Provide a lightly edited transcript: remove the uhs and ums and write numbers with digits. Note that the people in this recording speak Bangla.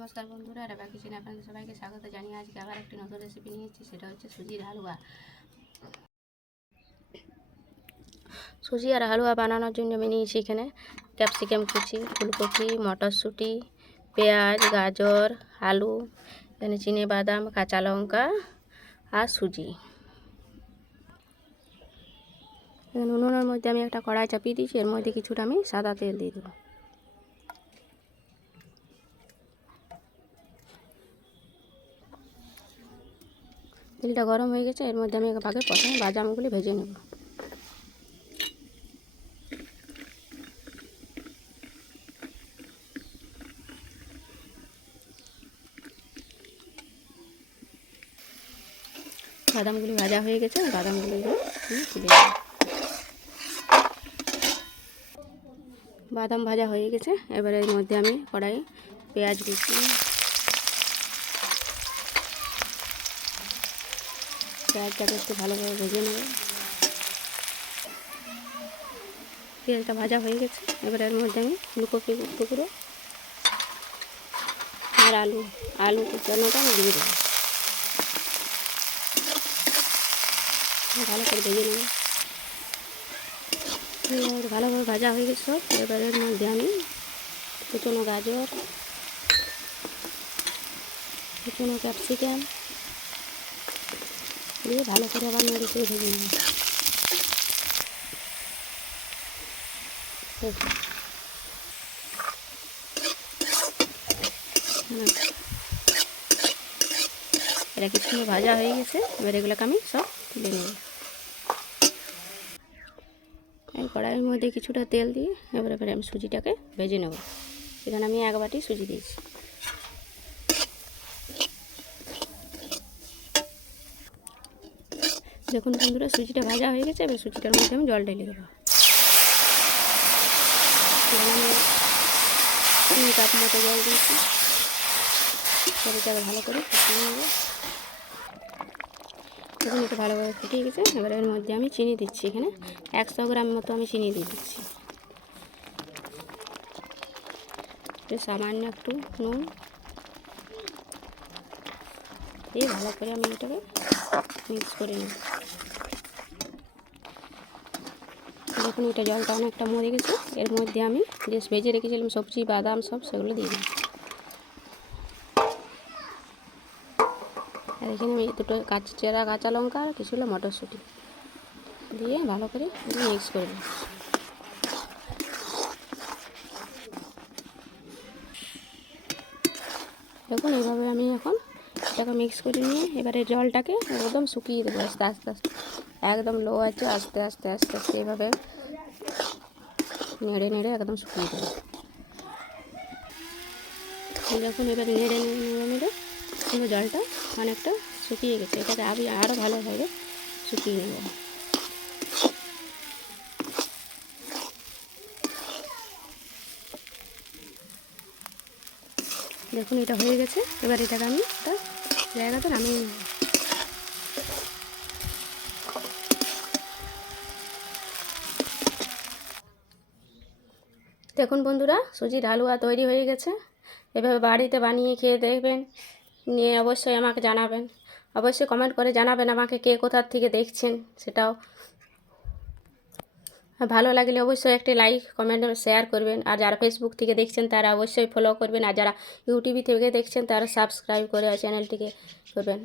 নমস্কার বন্ধুরা, রাবা কিচেনে আপনাদের সবাইকে স্বাগত জানিয়ে আজকে আবার একটি নতুন রেসিপি নিয়েছি। সেটা হচ্ছে সুজির হালুয়া। সুজি আর হালুয়া বানানোর জন্য আমি নিয়েছি এখানে ক্যাপসিকাম কুচি, ফুলকপি, মটরশুঁটি, পেঁয়াজ, গাজর, আলু, এখানে চিনে বাদাম, কাঁচা লঙ্কা আর সুজি। এখানে উনুনের মধ্যে আমি একটা কড়াই চাপিয়ে দিয়েছি, এর মধ্যে কিছুটা আমি সাদা তেল দিয়ে দেবো। তেলটা গরম হয়ে গেছে, এর মধ্যে আমি আগে প্রথমে বাদামগুলি ভেজে নেব। বাদামগুলি ভাজা হয়ে গেছে, বাদামগুলি তুলে নেব। বাদাম ভাজা হয়ে গেছে, এবারে এর মধ্যে আমি কড়াই পেঁয়াজ কুচি, পেঁয়াজটাকে একটু ভালোভাবে ভেজে নেব। পেঁয়াজটা ভাজা হয়ে গেছে, এবার এর মধ্যে আমি ফুলকপি টুকরো আর আলু কুচানোটা আমি দিয়ে দেবো। ভালো করে ভেজে নেব। ভালোভাবে ভাজা হয়ে গেছে সব। এবার এর মধ্যে আমি কুচনো গাজর, কুচনো ক্যাপসিকাম দিয়ে ভালো করে আবার নেড়ে চেড়ে ভেজে নেব। এটা কিছু ভাজা হয়ে গেছে, এবার এগুলোকে আমি সব তুলে নেব। এই কড়াইয়ের মধ্যে কিছুটা তেল দিয়ে এবারে আমি সুজিটাকে ভেজে নেব। এখানে আমি 1 বাটি সুজি দিয়েছি। দেখুন বন্ধুরা, সুজিটা ভাজা হয়ে গেছে, এবার সুজিটার মধ্যে আমি জল ঢেলে দেবো। 3 কাপ মতো জল দিয়েছি। সুজিটাকে ভালো করে ফুটিয়ে নেব। দেখুন একটু ভালোভাবে ফুটিয়ে গেছে, এবার এর মধ্যে আমি চিনি দিচ্ছি। এখানে 100 গ্রাম মতো আমি চিনি দিয়ে দিচ্ছি। সামান্য একটু নুন দিয়ে ভালো করে আমি এটাকে মিক্স করে নেব। দেখুন এটা জলটা অনেকটা মরে গেছে, এর মধ্যে আমি যে ভেজে রেখেছিলাম সবজি বাদাম সব সেগুলো দিয়ে দিই। আর এখানে আমি দুটো কাঁচা লঙ্কা আর কিছু হলো মটরশুঁটি দিয়ে ভালো করে মিক্স করে নিই। দেখুন এইভাবে আমি এখন এটাকে মিক্স করে নিয়ে এবারে জলটাকে একদম শুকিয়ে দেবো আস্তে আস্তে আস্তে, একদম লো আছে, আস্তে আস্তে আস্তে আস্তে এইভাবে নেড়ে নেড়ে একদম শুকিয়ে দেবো। যখন এবারে নেড়ে নেড়ে নেড়ে নেড়ে পুরো জলটা অনেকটা শুকিয়ে গেছে, এটাকে আমি আরও ভালোভাবে শুকিয়ে নেব। দেখুন এটা হয়ে গেছে, এবার এটাকে আমি একটা জায়গাতে নামিয়ে নেব। দেখুন বন্ধুরা, সুজির হালুয়া তৈরি হয়ে গেছে। এভাবে বাড়িতে বানিয়ে খেয়ে দেখবেন, নিয়ে অবশ্যই আমাকে জানাবেন। অবশ্যই কমেন্ট করে জানাবেন আমাকে কে কোথার থেকে দেখছেন সেটাও। ভালো লাগলে অবশ্যই একটি লাইক কমেন্ট শেয়ার করবেন। আর যারা ফেসবুক থেকে দেখছেন তারা অবশ্যই ফলো করবেন। আর যারা ইউটিউব থেকে দেখছেন তারা সাবস্ক্রাইব করে চ্যানেলটিকে করবেন।